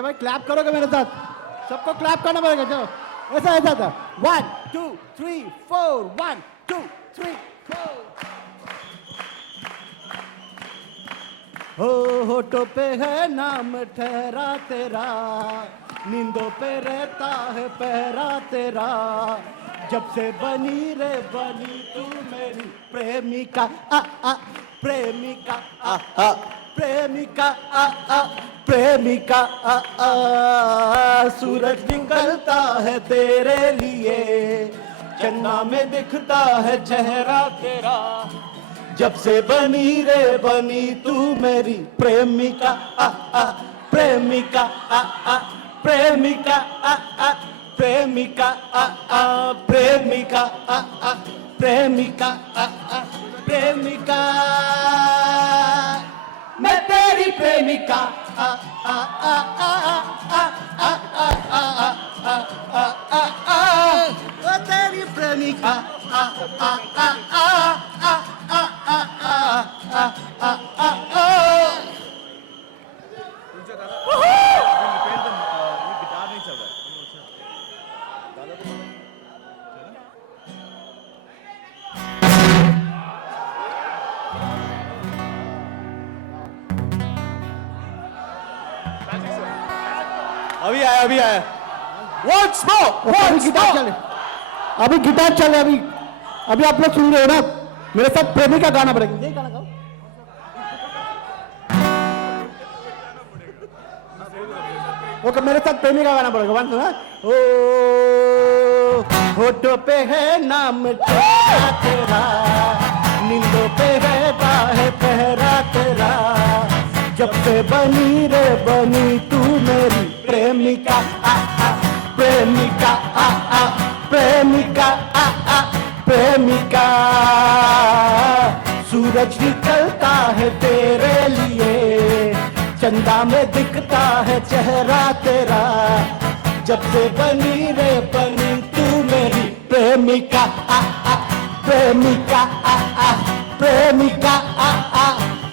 अच्छा भाई क्लैप करोगे मेरे साथ? सबको क्लैप करना पड़ेगा। चलो ऐसा ऐसा था 1 2 3 4 1 2 3 4 होठों पे है नाम ठहरा तेरा, नींदों पे रहता है पहरा तेरा, जब से बनी रे बनी तू मेरी प्रेमिका आ प्रेमिका आ प्रेमिका आ प्रेमिका आ सूरज निकलता है तेरे लिए, चन्ना में दिखता है चेहरा तेरा, जब से बनी रे बनी तू मेरी प्रेमिका आ प्रेमिका आ प्रेमिका आ प्रेमिका आ प्रेमिका आ प्रेमिका आ प्रेमिका, मैं तेरी प्रेमिका आ आ आ आ आ आ आ आ तेरी प्रेमिका आ आ आ आ अभी आया once more गिटार चले, अभी गिटार चले, अभी आप लोग सुन रहे हो ना, मेरे साथ प्रेमिका गाना पड़ेगा। यही गाना गाओ। ओके मेरे साथ प्रेमिका गाना पड़ेगा। वन सुना ओ होठों पे है नाम तेरा, नींदों पे रहता है पहरा तेरा, जब से बनी रे बनी तू मेरी प्रेमिका आ प्रेमिका आ प्रेमिका आ प्रेमिका, सूरज निकलता है तेरे लिए, चंदा में दिखता है चेहरा तेरा, जब से बनी रे बनी तू मेरी प्रेमिका आ प्रेमिका आ प्रेमिका आ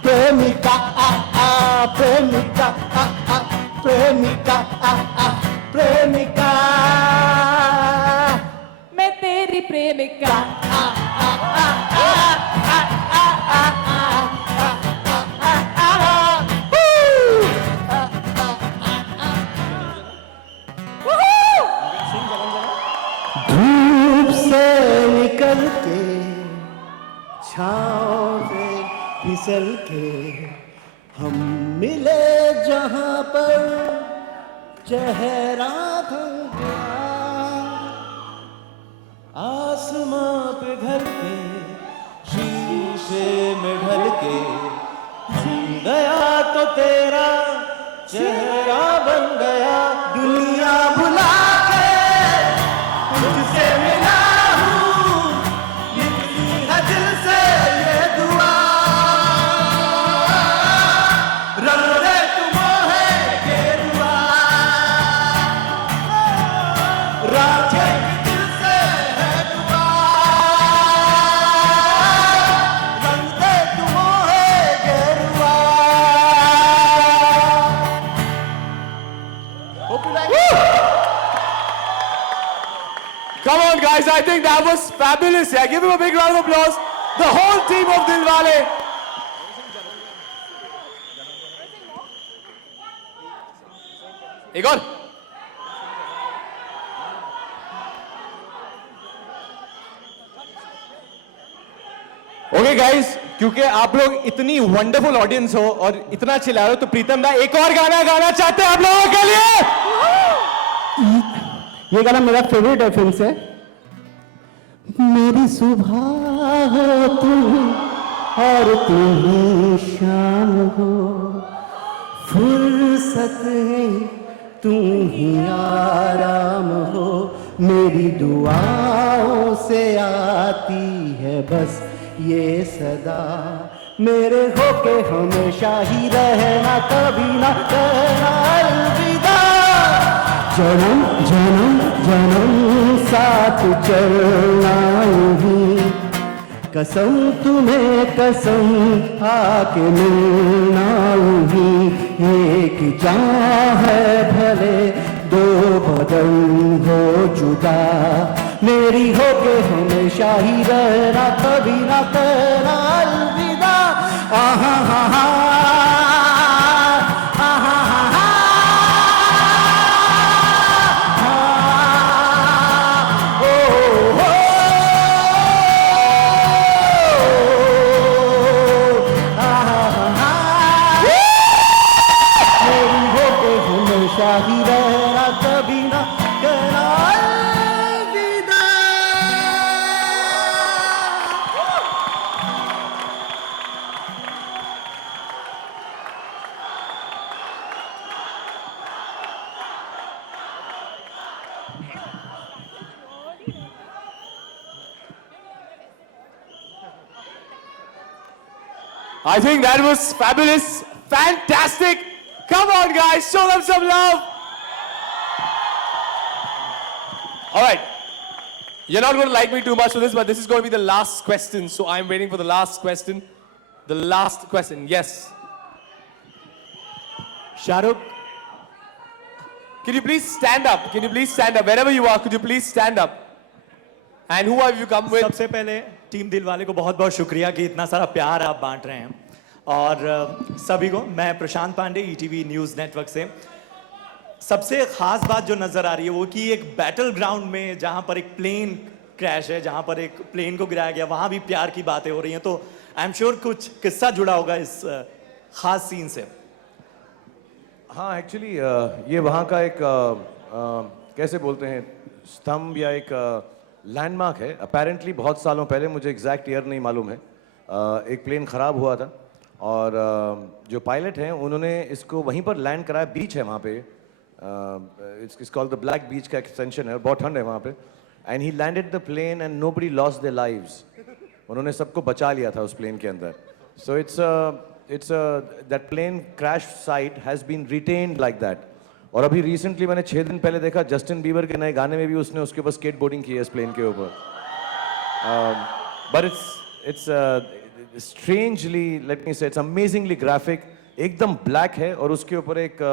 प्रेमिका आ प्रेमिका आ प्रेमिका आ प्रेमिका, मैं तेरी प्रेमिका आ आ आ आ आ आ आ धूप से निकल के छाँव से फिसल के हम मिले जहाँ पर चेहरा थम गया, आसमां पे घर के शीशे में ढल के बन गया तो तेरा चेहरा बन गया, दुनिया भुला के तुझसे मिला हूँ, लिखी है दिल से ये दुआ, रंग दे तुम है गेरुआ, राजे की दिल से है दुआ, रंग दे तुम है गेरुआ। Come on, guys! I think that was fabulous. Yeah, give him a big round of applause. The whole team of Dilwale. एक और. Okay, guys. क्योंकि आप लोग इतनी वंडरफुल ऑडियंस हो और इतना चिल्ला रहे हो, तो प्रीतम दा एक और गाना गाना चाहते हैं आप लोगों के लिए. ये गाना मेरा फेवरेट है फिल्म से। मेरी सुबह हो तुम और तुम शाम हो, फुर्सत है तुम ही आराम हो, मेरी दुआओं से आती है बस ये सदा, मेरे होके हमेशा ही रहना, कभी ना कहना अलविदा, जन्म जन्म जन्म साथ चलना ही, कसम तुम्हें कसम आके मिलना ही एक जान है भले दो बदन हो जुदा मेरी हो के हमेशा ही रहना कभी ना कहना अलविदा आहा हा हा ही रहना कभी ना कहना अलविदा I think that was fabulous, fantastic. Come on, guys, show them some love. All right. You're not going to like me too much for this, but this is going to be the last question. So I'm waiting for the last question. The last question. Yes. Shahrukh, Can you please stand up? Can you please stand up? Wherever you are, could you please stand up? And who have you come with? सबसे पहले team Dilwale को बहुत बहुत शुक्रिया कि इतना सारा प्यार आप बांट रहे हैं और सभी को मैं प्रशांत पांडे ईटीवी न्यूज़ नेटवर्क से सबसे खास बात जो नज़र आ रही है वो कि एक बैटल ग्राउंड में जहां पर एक प्लेन क्रैश है जहां पर एक प्लेन को गिराया गया वहां भी प्यार की बातें हो रही हैं तो आई एम श्योर कुछ किस्सा जुड़ा होगा इस खास सीन से हाँ एक्चुअली ये वहाँ का एक कैसे बोलते हैं स्तंभ या एक लैंडमार्क है अपेरेंटली बहुत सालों पहले मुझे एग्जैक्ट ईयर नहीं मालूम है एक प्लेन ख़राब हुआ था और जो पायलट हैं उन्होंने इसको वहीं पर लैंड कराया बीच है वहाँ पे it's called the black beach का एक्सटेंशन है बहुत ठंड है वहाँ पे and he landed the plane and nobody lost their lives उन्होंने सबको बचा लिया था उस प्लेन के अंदर सो it's that plane crash site has been retained like that और अभी recently मैंने 6 दिन पहले देखा जस्टिन बीबर के नए गाने में भी उसने उसके ऊपर स्केटबोर्डिंग की है इस प्लेन के ऊपर but it's strangely let me say it's amazingly graphic एकदम black है और उसके ऊपर एक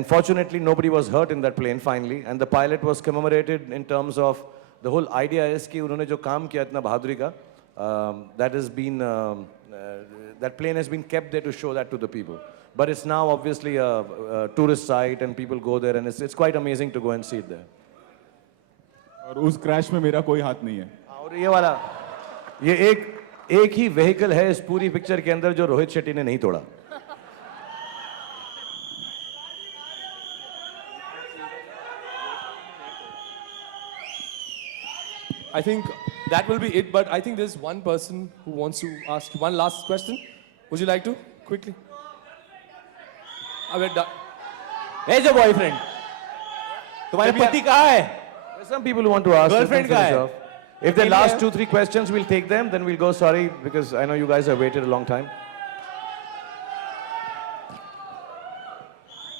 unfortunately nobody was hurt in that plane finally and the pilot was commemorated in terms of the whole idea is कि उन्होंने जो काम किया इतना बहादुरी का that has been that plane has been kept there to show that to the people. But it's now obviously a tourist site and people go there and it's quite amazing to go and see it there. और उस crash में मेरा कोई हाथ नहीं है और ये वाला ये एक ही व्हीकल है इस पूरी पिक्चर के अंदर जो रोहित शेट्टी ने नहीं तोड़ा I think that will be it, but I think there's one person who wants to ask you one last question. Would you like to? Quickly. We're done. Where's your boyfriend? तुम्हारे पति कहाँ है? There's some people who want to ask. Girlfriend let them कहाँ finish है? off. If the last 2-3 questions, we'll take them. Then we'll go. Sorry, because I know you guys have waited a long time.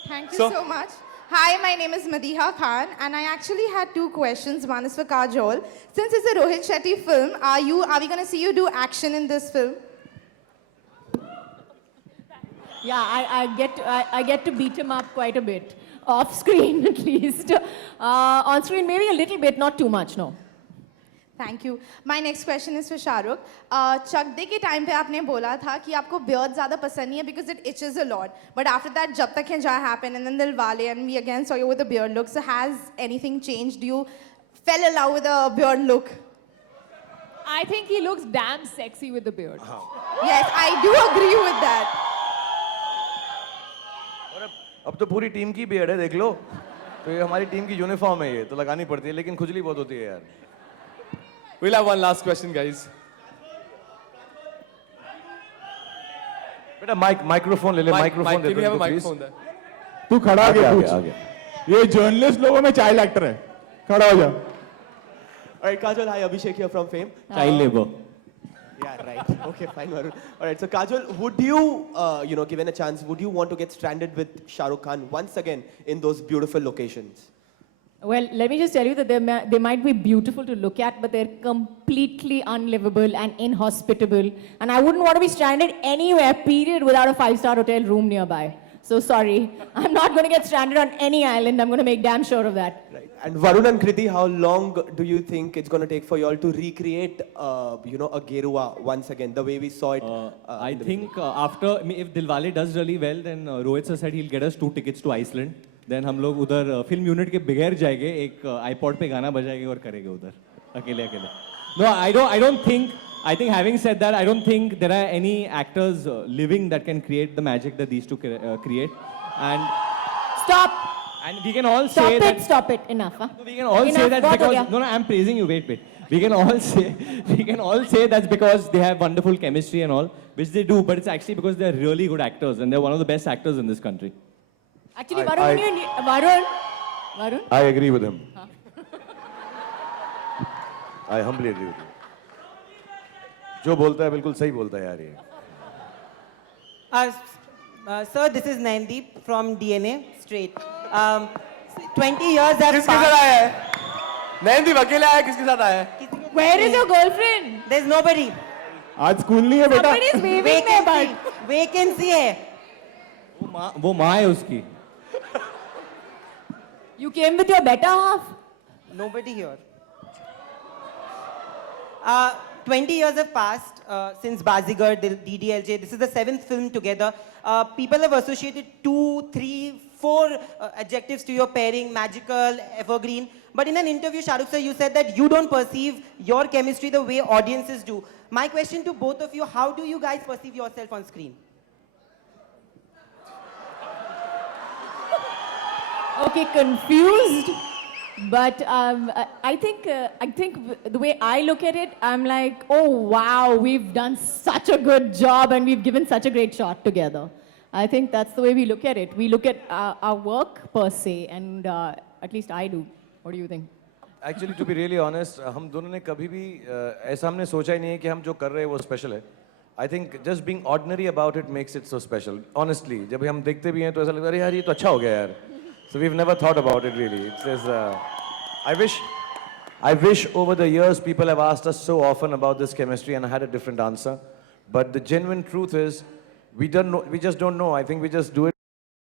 Thank you so much. Hi, my name is Madiha Khan, and I actually had 2 questions. One is for Kajol. Since it's a Rohit Shetty film, are we going to see you do action in this film? Yeah, I get to beat him up quite a bit. Off screen at least. On screen maybe a little bit, not too much, no. Thank you. My next question is for Shahrukh. Chak De के time पे आपने बोला था कि आपको beard ज़्यादा पसंद नहीं है because it itches a lot. But after that, जब तक है जहाँ happened and then Dilwale and we again saw you with a beard look. So has anything changed? You fell in love with a beard look? I think he looks damn sexy with the beard. Yes, I do agree with that. अब तो पूरी team की beard है देख लो तो ये हमारी team की यूनिफॉर्म है ये तो लगानी पड़ती है लेकिन खुजली बहुत होती है यार We'll have one last question, guys. बेटा माइक्रोफोन ले ले microphone they Can we have a दो प्लीज microphone there? तू खड़ा आगे होके आगे पूछ आगे ये जर्नलिस्ट लोगों में चाइल्ड एक्टर है खड़ा हो जा Alright, Kajol, hi, Abhishek here from Fame. Child labor. Yeah, right. Okay, fine, Varun. Alright, so Kajol, would you, given a chance, would you want to get stranded with Shah Rukh Khan once again in those beautiful locations? Well, let me just tell you that they might be beautiful to look at, but they're completely unlivable and inhospitable. And I wouldn't want to be stranded anywhere, period, without a 5-star hotel room nearby. So sorry, I'm not going to get stranded on any island. I'm going to make damn sure of that. Right. And Varun and Kriti, how long do you think it's going to take for you all to recreate, you know, a Gerua once again, the way we saw it? I think after, if Dilwale does really well, then Rohit sir said he'll get us 2 tickets to Iceland. Then हम लोग उधर film unit के बगैर जाएंगे, एक iPod पे गाना बजाएंगे और करेंगे उधर अकेले अकेले. No, I don't think. I think having said that, I don't think there are any actors living that can create the magic that these two create. And Stop! and we can all Stop say it, that. stop it. Enough, huh? We can all say Enough, that बहुत हो because गया. no, I'm praising you. Wait. We can all say that's because they have wonderful chemistry and all, which they do. But it's actually because they're really good actors and they're one of the best actors in this country. Actually, Varun, I agree with him. I humbly agree with him. जो बोलता है बिल्कुल सही बोलता है यार ये. Sir, this is Naindeep from DNA Straight. 20 years have किसके साथ आया है? नैनदीप अकेले आया है, किसके साथ आया है? where is your girlfriend? There's nobody. आज स्कूल नहीं है बेटा. Somebody is waving there, but Vacancy है. वो माँ है उसकी. you came with your better half. Nobody here. 20 years have passed since Bazigar, DDLJ. This is the 7th film together. People have associated 2, 3, 4 adjectives to your pairing: magical, evergreen. But in an interview, Shah Rukh sir, you said that you don't perceive your chemistry the way audiences do. My question to both of you: how do you guys perceive yourself on screen? Okay, confused. But I think the way I look at it, I'm like, oh wow, we've done such a good job and we've given such a great shot together. I think that's the way we look at it. We look at our work per se, and at least I do. What do you think? Actually, to be really honest, हम दोनों ने कभी भी ऐसा हमने सोचा ही नहीं है कि हम जो कर रहे हैं वो स्पेशल है. I think just being ordinary about it makes it so special. Honestly, जब हम देखते भी हैं तो ऐसा लगता है अरे यार ये तो अच्छा हो गया यार. So we've never thought about it really. It says, I wish over the years people have asked us so often about this chemistry and I had a different answer. But the genuine truth is, we just don't know. I think we just do it.